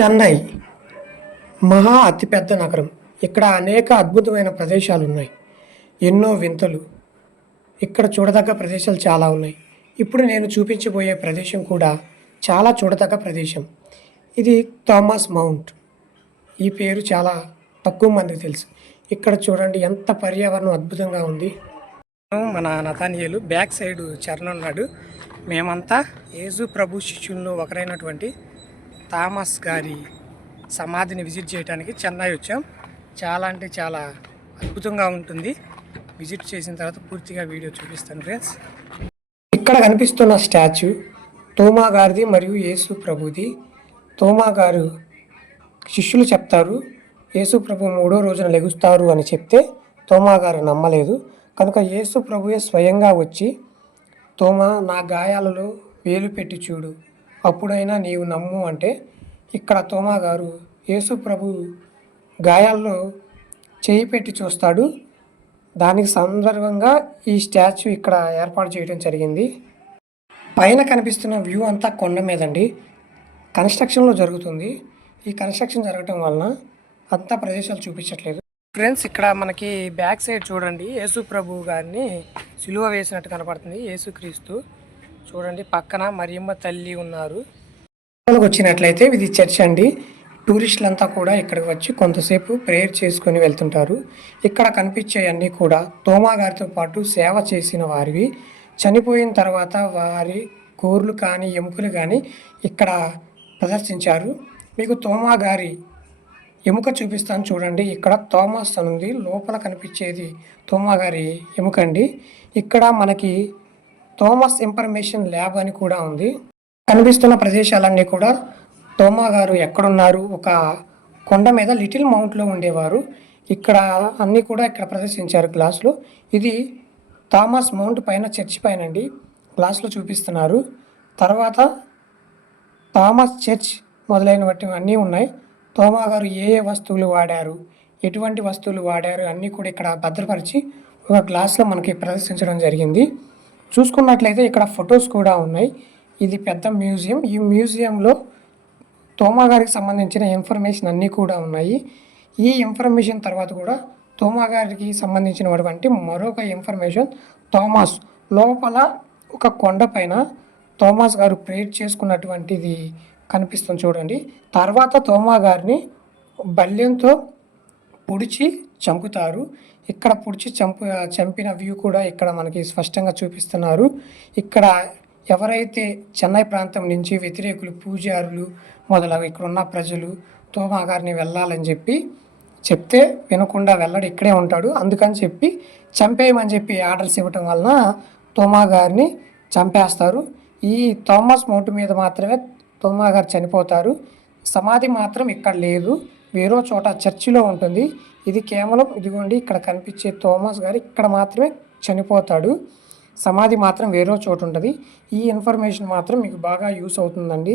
చెన్నై మహా అతిపెద్ద నగరం. ఇక్కడ అనేక అద్భుతమైన ప్రదేశాలు ఉన్నాయి. ఎన్నో వింతలు. ఇక్కడ చూడదగ్గ ప్రదేశాలు చాలా ఉన్నాయి. ఇప్పుడు నేను చూపించబోయే ప్రదేశం కూడా చాలా చూడదగ్గ ప్రదేశం. ఇది థామస్ మౌంట్. ఈ పేరు చాలా తక్కువ మందికి తెలుసు. ఇక్కడ చూడండి ఎంత పర్యావరణం అద్భుతంగా ఉంది. మన నతానియలు బ్యాక్ సైడ్ చరణ్ ఉన్నాడు. మేమంతా యేసు ప్రభు శిష్యుల్లో ఒకరైనటువంటి థామస్ గారి సమాధిని విజిట్ చేయడానికి చెన్నై వచ్చాం. చాలా అంటే చాలా అద్భుతంగా ఉంటుంది. విజిట్ చేసిన తర్వాత పూర్తిగా వీడియో చూపిస్తాను ఫ్రెండ్స్. ఇక్కడ కనిపిస్తున్న స్టాచ్యూ తోమా గారిది మరియు యేసు ప్రభుది. తోమా గారు శిష్యులు చెప్తారు యేసు ప్రభు మూడో రోజున లెగుస్తారు అని చెప్తే తోమా గారు నమ్మలేదు. కనుక యేసు ప్రభుయే స్వయంగా వచ్చి తోమా నా గాయాలలో వేలు పెట్టి చూడు. అప్పుడైనా నీవు నమ్ము అంటే ఇక్కడ తోమా గారు యేసు ప్రభు గాయాల్లో చేయి పెట్టి చూస్తాడు. దానికి సందర్భంగా ఈ స్టాచ్యూ ఇక్కడ ఏర్పాటు చేయడం జరిగింది. పైన కనిపిస్తున్న వ్యూ అంతా కొండ మీదండి. కన్స్ట్రక్షన్లో జరుగుతుంది. ఈ కన్స్ట్రక్షన్ జరగటం వలన అంతా ప్రదేశాలు చూపించట్లేదు. ఫ్రెండ్స్ ఇక్కడ మనకి బ్యాక్ సైడ్ చూడండి. యేసు ప్రభు గారిని సిలువ వేసినట్టు కనపడుతుంది. యేసుక్రీస్తు. చూడండి పక్కన మరియమ్మ తల్లి ఉన్నారు. వచ్చినట్లయితే ఇది చర్చ్ అండి. టూరిస్టులంతా కూడా ఇక్కడికి వచ్చి కొంతసేపు ప్రేయర్ చేసుకొని వెళ్తుంటారు. ఇక్కడ కనిపించేవన్నీ కూడా తోమా గారితో పాటు సేవ చేసిన వారివి. చనిపోయిన తర్వాత వారి కోర్లు కానీ ఎముకలు కానీ ఇక్కడ ప్రదర్శించారు. మీకు తోమా గారి ఎముక చూపిస్తాను చూడండి. ఇక్కడ తోమాస్ అని ఉంది. లోపల కనిపించేది తోమా గారి ఎముక అండి. ఇక్కడ మనకి థోమస్ ఇన్ఫర్మేషన్ ల్యాబ్ అని కూడా ఉంది. కనిపిస్తున్న ప్రదేశాలన్నీ కూడా తోమా గారు ఎక్కడున్నారు? ఒక కొండ మీద లిటిల్ మౌంట్లో ఉండేవారు. ఇక్కడ అన్నీ కూడా ఇక్కడ ప్రదర్శించారు గ్లాసులో. ఇది థామస్ మౌంట్ పైన చర్చి పైన అండి గ్లాసులో చూపిస్తున్నారు. తర్వాత థామస్ చర్చ్ మొదలైనవి అన్నీ ఉన్నాయి. తోమా గారు ఏ ఏ వస్తువులు వాడారు? ఎటువంటి వస్తువులు వాడారు? అన్నీ కూడా ఇక్కడ భద్రపరిచి ఒక గ్లాస్లో మనకి ప్రదర్శించడం జరిగింది. చూసుకున్నట్లయితే ఇక్కడ ఫొటోస్ కూడా ఉన్నాయి. ఇది పెద్ద మ్యూజియం. ఈ మ్యూజియంలో తోమా గారికి సంబంధించిన ఇన్ఫర్మేషన్ అన్నీ కూడా ఉన్నాయి. ఈ ఇన్ఫర్మేషన్ తర్వాత కూడా తోమా గారికి సంబంధించినటువంటి మరొక ఇన్ఫర్మేషన్. థామస్ లోపల ఒక కొండ పైన థోమాస్ గారు ప్రేర్ చేసుకున్నటువంటిది కనిపిస్తుంది చూడండి. తర్వాత తోమా గారిని బల్యంతో పొడిచి చంపుతారు. ఇక్కడ పొడిచి చంపు చంపిన వ్యూ కూడా ఇక్కడ మనకి స్పష్టంగా చూపిస్తున్నారు. ఇక్కడ ఎవరైతే చెన్నై ప్రాంతం నుంచి వ్యతిరేకులు పూజారులు మొదలగు ఇక్కడ ఉన్న ప్రజలు తోమా గారిని వెళ్ళాలని చెప్పి చెప్తే వినకుండా వెళ్ళడు ఇక్కడే ఉంటాడు. అందుకని చెప్పి చంపేయమని చెప్పి ఆర్డర్స్ ఇవ్వటం వలన తోమా గారిని చంపేస్తారు. ఈ థామస్ మౌంట్ మీద మాత్రమే తోమా గారు చనిపోతారు. సమాధి మాత్రం ఇక్కడ లేదు. వేరే చోట చర్చిలో ఉంటుంది. ఇది కేవలం ఇదిగోండి ఇక్కడ కనిపించే థోమస్ గారు ఇక్కడ మాత్రమే చనిపోతాడు. సమాధి మాత్రం వేరే చోటు ఉంటుంది. ఈ ఇన్ఫర్మేషన్ మాత్రం మీకు బాగా యూస్ అవుతుందండి.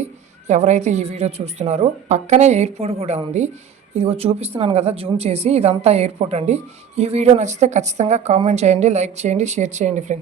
ఎవరైతే ఈ వీడియో చూస్తున్నారో పక్కనే ఎయిర్పోర్ట్ కూడా ఉంది. ఇదిగో చూపిస్తున్నాను కదా జూమ్ చేసి ఇదంతా ఎయిర్పోర్ట్ అండి. ఈ వీడియో నచ్చితే ఖచ్చితంగా కామెంట్ చేయండి లైక్ చేయండి షేర్ చేయండి ఫ్రెండ్స్.